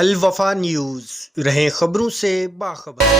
अल वफा न्यूज़, रहें खबरों से बाखबर।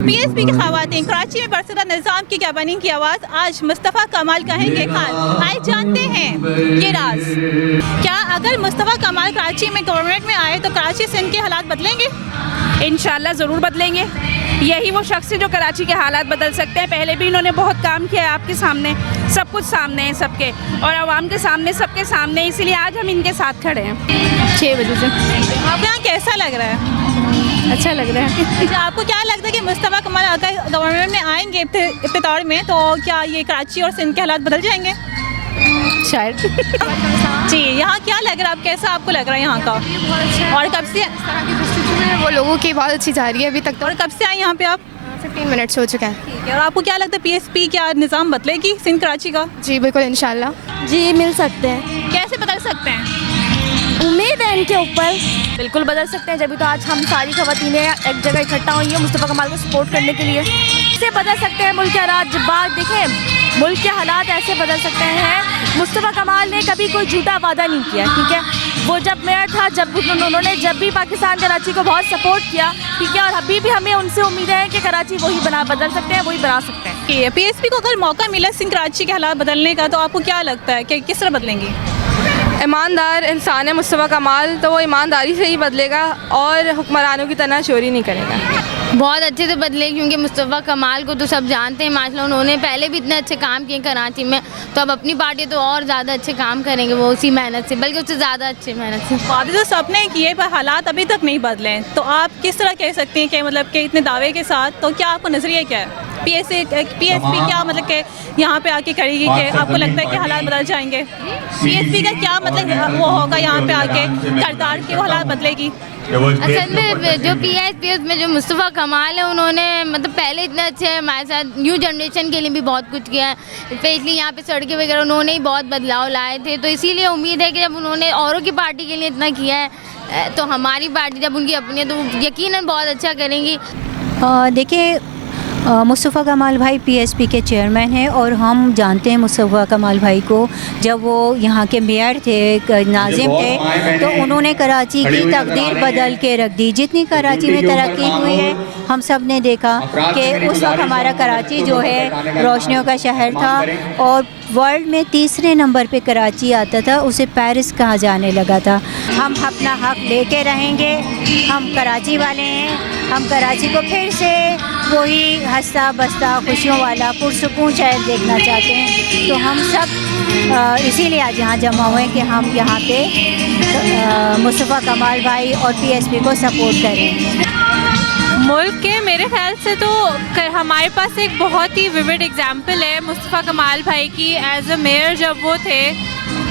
पीएसपी की खवातीन कराची में बरसदा निज़ाम की क्या बनी की आवाज़, आज मुस्तफ़ा कमाल कहेंगे खान। आए जानते हैं ये राज। क्या अगर मुस्तफ़ा कमाल कराची में गवर्नमेंट में आए तो कराची सिंध के हालात बदलेंगे? इंशाल्लाह ज़रूर बदलेंगे। यही वो शख्स है जो कराची के हालात बदल सकते हैं। पहले भी इन्होंने बहुत काम किया है, आपके सामने सब कुछ सामने है सबके, और आवाम के सामने सबके सामने, इसीलिए आज हम इनके साथ खड़े हैं 6 बजे से। आपको यहाँ कैसा लग रहा है? अच्छा लग रहा है। अच्छा, आपको क्या लगता है कि मुस्तफ़ा कमाल अगर गवर्नमेंट में आएंगे इफ्तितार में तो क्या ये कराची और सिंध के हालात बदल जाएंगे? शायद। जी, यहाँ क्या लग रहा है, कैसा आपको लग रहा है यहाँ का? और कब से वो लोगों की बहुत अच्छी जा रही है अभी तक तो। और कब से आए यहाँ पे आप? 15 मिनट्स हो चुका है। ठीक है, और आपको क्या लगता है पीएसपी क्या निज़ाम बदलेगी सिंध कराची का? जी बिल्कुल इंशाल्लाह। जी मिल सकते हैं, कैसे बदल सकते हैं? उम्मीद है इनके ऊपर। बिल्कुल बदल सकते हैं, जब तो आज हम सारी ख़वातीनें एक जगह इकट्ठा हुई हैं मुस्तफ़ा कमाल को सपोर्ट करने के लिए। इससे बदल सकते हैं मुल्क के हालात। जब बात देखें मुल्क के हालात ऐसे बदल सकते हैं। मुस्तफ़ा कमाल ने कभी कोई झूठा वादा नहीं किया, ठीक है। वो जब मेयर था, जब उन्होंने जब भी पाकिस्तान कराची को बहुत सपोर्ट किया, ठीक है, और अभी भी हमें उनसे उम्मीद है कि कराची वही बदल सकते हैं, वही बना सकते हैं। पीएसपी को अगर मौका मिला सिंध कराची के हालात बदलने का तो आपको क्या लगता है कि किस तरह बदलेंगी? ईमानदार इंसान है मुस्तफ़ा कमाल, तो वो ईमानदारी से ही बदलेगा और हुक्मरानों की तरह चोरी नहीं करेगा। बहुत अच्छे से बदले, क्योंकि मुस्तफ़ा कमाल को तो सब जानते हैं माशाल्लाह। उन्होंने पहले भी इतने अच्छे काम किए कराची में, तो अब अपनी पार्टी तो और ज़्यादा अच्छे काम करेंगे वो उसी मेहनत से, बल्कि उससे ज़्यादा अच्छी मेहनत से। वादे तो सबने किए पर हालात अभी तक नहीं बदले, तो आप किस तरह कह सकते हैं कि मतलब कि इतने दावे के साथ, तो क्या आपको नज़रिया क्या है? पीएसपी क्या मतलब कि यहाँ पे आके करेगी कि आपको लगता है कि हालात बदल जाएंगे? पीएसपी का क्या मतलब वो होगा यहाँ पे आके करदार के वो हालात बदलेगी? असल में जो पीएसपी में जो मुस्तफ़ा कमाल है, उन्होंने मतलब पहले इतने अच्छे हमारे साथ न्यू जनरेशन के लिए भी बहुत कुछ किया है। स्पेशली यहाँ पे सड़कें वगैरह उन्होंने ही बहुत बदलाव लाए थे, तो इसीलिए उम्मीद है कि जब उन्होंने औरों की पार्टी के लिए इतना किया है तो हमारी पार्टी जब उनकी अपनी है तो यकीनन बहुत अच्छा करेंगी। देखिए, मुस्तफ़ा कमाल भाई पीएसपी के चेयरमैन हैं और हम जानते हैं मुस्तफ़ा कमाल भाई को। जब वो यहाँ के मेयर थे, नाज़िम थे, तो उन्होंने कराची की तकदीर बदल के रख दी। जितनी कराची में तरक्की हुई है हम सब ने देखा कि उस वक्त हमारा कराची जो है रोशनियों का शहर था और वर्ल्ड में 3रे नंबर पे कराची आता था, उसे पेरिस कहा जाने लगा था। हम अपना हक लेके रहेंगे, हम कराची वाले हैं, हम कराची को फिर से वही हंसता बसता खुशियों वाला पुरसुकून शहर देखना चाहते हैं। तो हम सब इसीलिए आज यहाँ जमा हुए हैं कि हम यहाँ पे मुस्तफ़ा कमाल भाई और पीएसपी को सपोर्ट करें। मुल्क के मेरे ख्याल से तो हमारे पास एक बहुत ही विविड एग्जाम्पल है मुस्तफ़ा कमाल भाई की। एज अ मेयर जब वो थे,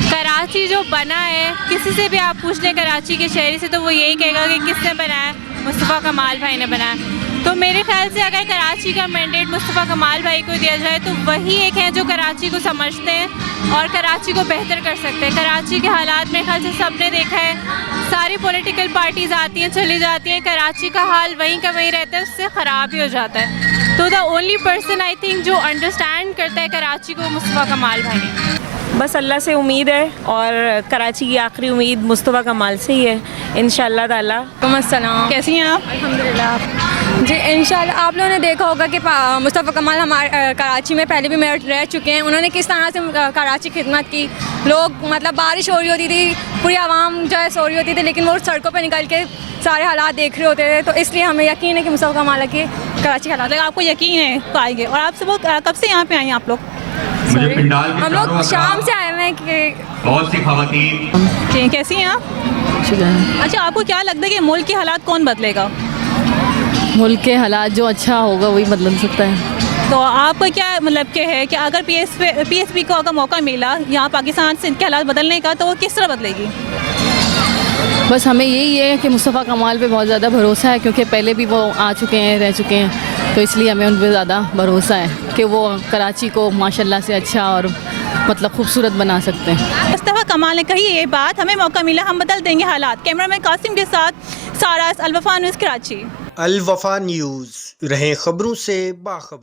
कराची जो बना है, किसी से भी आप पूछ लें कराची के शहरी से तो वो यही कहेगा कि किसने बनाया, मुस्तफ़ा कमाल भाई ने बनाया। तो मेरे ख्याल से अगर कराची का मैंडेट मुस्तफ़ा कमाल भाई को दिया जाए तो वही एक है जो कराची को समझते हैं और कराची को बेहतर कर सकते हैं। कराची के हालात मेरे ख्याल से सबने देखा है, सारी पॉलिटिकल पार्टीज़ आती हैं चली जाती हैं, कराची का हाल वहीं का वहीं रहता है, उससे ख़राब ही हो जाता है। तो the only person I think जो अंडरस्टैंड करता है कराची को, मुस्तफ़ा कमाल भाई है। बस अल्लाह से उम्मीद है और कराची की आखिरी उम्मीद मुस्तफ़ा कमाल से ही है इंशाअल्लाह ताला। कैसी हैं आप? अल्हम्दुलिल्लाह जी, इंशाअल्लाह। आप लोगों ने देखा होगा कि मुस्तफ़ा कमाल हमारे कराची में पहले भी मेयर रह चुके हैं। उन्होंने किस तरह से कराची की खिदमत की। लोग मतलब बारिश हो रही होती थी, पूरी आवाम जो है सो रही होती थी, लेकिन वो सड़कों पर निकल के सारे हालात देख रहे होते थे। तो इसलिए हमें यकीन है कि मुस्तफ़ा कमाल के कराची के हालात। आपको यकीन है तो आएंगे। और आप सब कब से यहाँ पे आए हैं आप लोग? हम लोग शाम से आए हुए हैं कि बहुत सी खवातीन। कैसी हैं आप? अच्छा, आपको क्या लगता है कि मुल्क के हालात कौन बदलेगा? मुल्क के हालात जो अच्छा होगा वही बदल सकता है। तो आपका क्या मतलब क्या है कि अगर पीएसपी को अगर मौका मिला यहाँ पाकिस्तान से इनके हालात बदलने का, तो वो किस तरह बदलेगी? बस हमें यही है कि मुस्तफ़ा कमाल पे बहुत ज़्यादा भरोसा है, क्योंकि पहले भी वो आ चुके हैं, रह चुके हैं, तो इसलिए हमें उन पर ज़्यादा भरोसा है कि वो कराची को माशाल्लाह से अच्छा और मतलब खूबसूरत बना सकते हैं। मुस्तफ़ा कमाल ने कही ये बात, हमें मौका मिला हम बदल देंगे हालात। कैमरामैन कासिम के साथ सारास, अल वफा न्यूज़, कराची। अल वफा न्यूज़, रहें खबरों से बाखबर।